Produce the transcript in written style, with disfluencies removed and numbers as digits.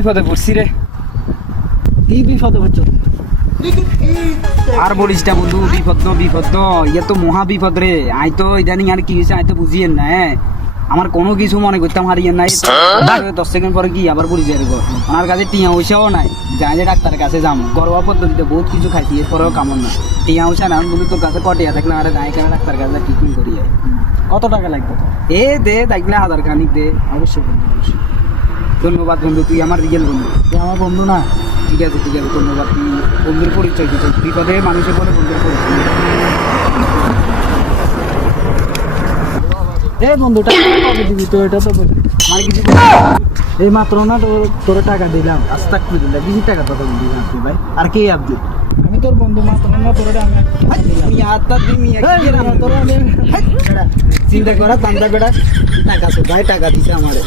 বিপদে পড়ছি রে। কি বিপদে পড়ছো? আর বলিস না বন্ধু, বিপদ ইয়ে তো মহা বিপদ রে। আই তো ইদানিং আর কি হয়েছে আই তো বুঝিয়েন না। আমার কোনো কিছু মনে করতাম হারিয়ে নাই। 10 সেকেন্ড পরে কি আবার পড়ি যায় ওনার কাছে টিয়া পয়সাও নাই। যাই যে ডাক্তারের কাছে যাম, ঘরোয়া পদ্ধতিতে বহুত কিছু খাইছি, এরপরেও কামড় না। টিয়া পয়সা না বন্ধু, তোর কাছে কটিয়া থাকলে আর যাই কেন ডাক্তার কাছে ট্রিটমেন্ট করি। কত টাকা লাগবে? এ দে থাকলে 1000 খানিক দে। অবশ্যই বন্ধু, অবশ্যই। ধন্যবাদ বন্ধু, তুই আমার রিয়েল বন্ধু। তুই আমার বন্ধু না? ঠিক আছে ধন্যবাদ। তুই বন্ধুর পরিচয় দিচ্ছ, বিপদে মানুষের বলে বন্ধুর পরিচয়। এই বন্ধু টাকা কবে দিবি তো? এটা তো বলি আমার কিছু এই মাত্র না তোরে টাকা দিলাম। আস্তাগফিরুল্লাহ, বেশি টাকা কথা বলবি না তুই ভাই। আর কে আব্দুল? আমি তোর বন্ধু, মাত্র না তোরে আমি মিয়া আত্মা দি মিয়া কি রে তোরে আমি চিন্তা করা দান্দা বেড়া টাকা তো ভাই টাকা দিছে আমারে।